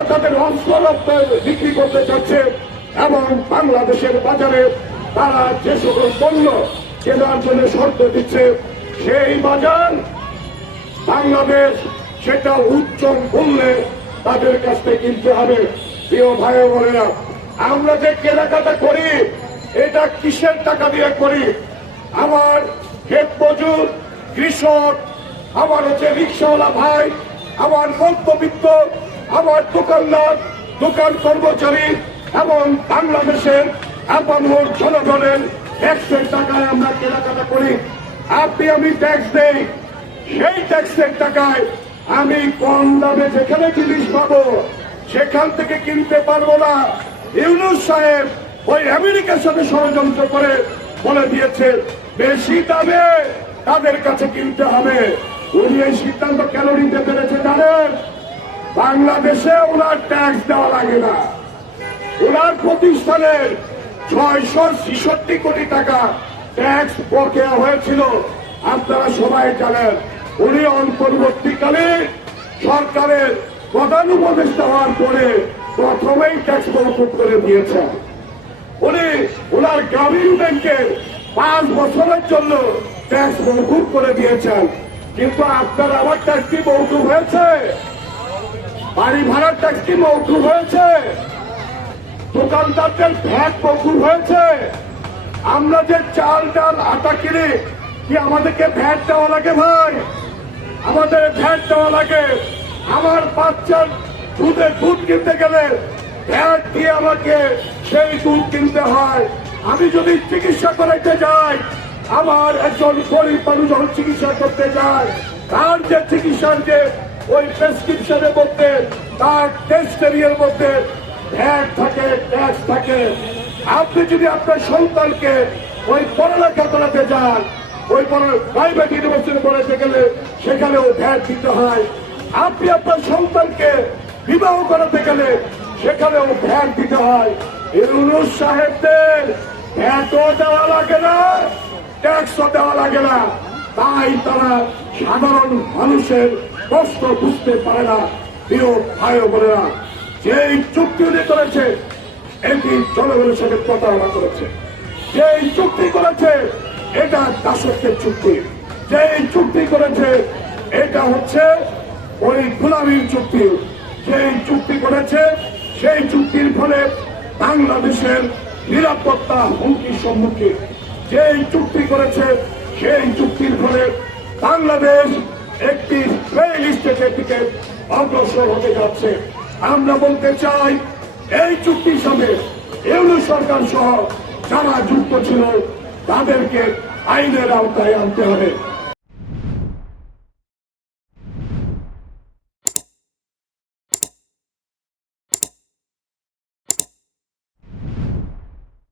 তাদের অস্ত্র বিক্রি করতে চাচ্ছে এবং বাংলাদেশের বাজারে তারা যে সকল পণ্য কেনার জন্য শর্ত দিচ্ছে সেই বাজার বাংলাদেশ সেটা উচ্চ মূল্যে তাদের কাছ থেকে কিনতে হবে। প্রিয় ভাই বোনেরা, আমরা যে কেনাকাটা করি এটা কিসের টাকা দিয়ে করি? আমার ক্ষেত মজুর, কৃষক, আমার হচ্ছে রিক্সাওয়ালা ভাই, আমার মধ্যবিত্ত, আমার দোকানদার, দোকান কর্মচারী এবং বাংলাদেশের আপামর জনগণের ট্যাক্সের টাকায় আমরা কেনাকাটা করি। আপনি আমি ট্যাক্স দেই, সেই ট্যাক্সের টাকায় আমি কম দামে যেখানে জিনিস পাবো সেখান থেকে কিনতে পারবো না। ইউনূস সাহেব ওই আমেরিকার সাথে ষড়যন্ত্র করে বলে দিয়েছে বেশি দামে তাদের কাছে কিনতে হবে। উনি এই সিদ্ধান্ত কেন নিতে পেরেছে জানেন? বাংলাদেশে ওনার ট্যাক্স দেওয়া লাগে না। ওনার প্রতিষ্ঠানের 666 কোটি টাকা ট্যাক্স বকেয়া হয়েছিল, আপনারা সবাই জানেন। উনি অন্তর্বর্তীকালে সরকারের প্রধান উপদেষ্টা হওয়ার পরে প্রথমেই ট্যাক্স মওকুফ করে দিয়েছেন। উনি ওনার গ্রামীণ ব্যাংকের 5 বছরের জন্য ট্যাক্স মওকুফ করে দিয়েছেন। কিন্তু আপনার আমার ট্যাক্স কি মওকুফ হয়েছে? বাড়ি ভাড়ার ট্যাক্স কি মওকুফ হয়েছে? দোকানদারদের ভ্যাট মওকুফ হয়েছে? আমরা যে চাল ডাল আটা কিনি কি আমাদেরকে ভ্যাট দেওয়া লাগে? ভাই, আমাদের ভ্যাট দেওয়া লাগে। আমার বাচ্চার দুধ কিনতে গেলে ভ্যাট দিয়ে আমাকে সেই দুধ কিনতে হয়। আমি যদি চিকিৎসা করাইতে যাই, আমার একজন গরিব মানুষ যখন চিকিৎসা করতে যায়, তার যে চিকিৎসার যে ওই প্রেসক্রিপশনের মধ্যে তার টেস্টেরিয়ার মধ্যে ভ্যাট থাকে, ট্যাক্স থাকে। আপনি যদি আপনার সন্তানকে ওই পড়ালেখা করাতে যান, ওই প্রাইভেট ইউনিভার্সিটি পড়াতে গেলে সেখানেও ভ্যাট দিতে হয়। আপনি আপনার সন্তানকে বিবাহ করাতে গেলে সেখানেও ভ্যাট দিতে হয়। ইউনূস সাহেবদের ভ্যাটও দেওয়া লাগে না, ট্যাক্সও দেওয়া লাগে না। তাই তারা সাধারণ মানুষের কষ্ট বুঝতে পারে না। প্রিয় ভাই বোনেরা, যেই চুক্তি উনি করেছে এটি জনগণের সাথে প্রতারণা করেছে। যেই চুক্তি করেছে এটা দাসত্বের চুক্তি। যেই চুক্তি করেছে এটা হচ্ছে ওই গোলামীর চুক্তি। যেই চুক্তি করেছে সেই চুক্তির ফলে বাংলাদেশের নিরাপত্তা হুমকির সম্মুখীন। যেই চুক্তি করেছে সেই চুক্তির ফলে বাংলাদেশ একটি ফেইল স্টেটের দিকে অগ্রসর হতে যাচ্ছে। আমরা বলতে চাই এই চুক্তির সাথে ইউনূস সরকার সহ যারা যুক্ত ছিল তাদেরকে আইনের আওতায় আনতে হবে।